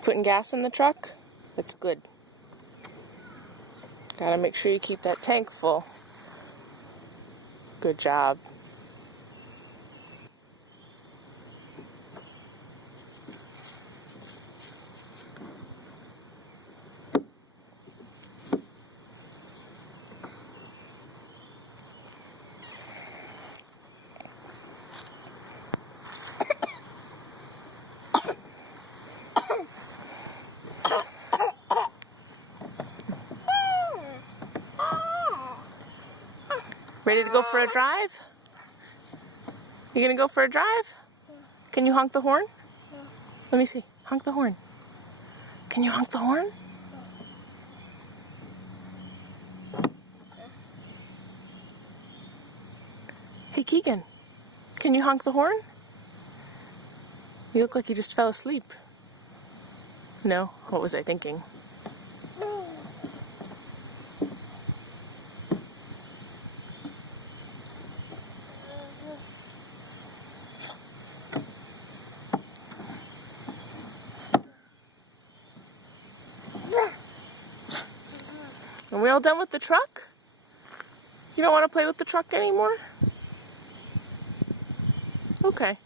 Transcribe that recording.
You putting gas in the truck? That's good. Gotta make sure you keep that tank full. Good job. Ready to go for a drive? You gonna go for a drive? Can you honk the horn? Let me see. Honk the horn. Can you honk the horn? Hey Keegan, can you honk the horn? You look like you just fell asleep. No? What was I thinking? Are we all done with the truck? You don't want to play with the truck anymore? Okay.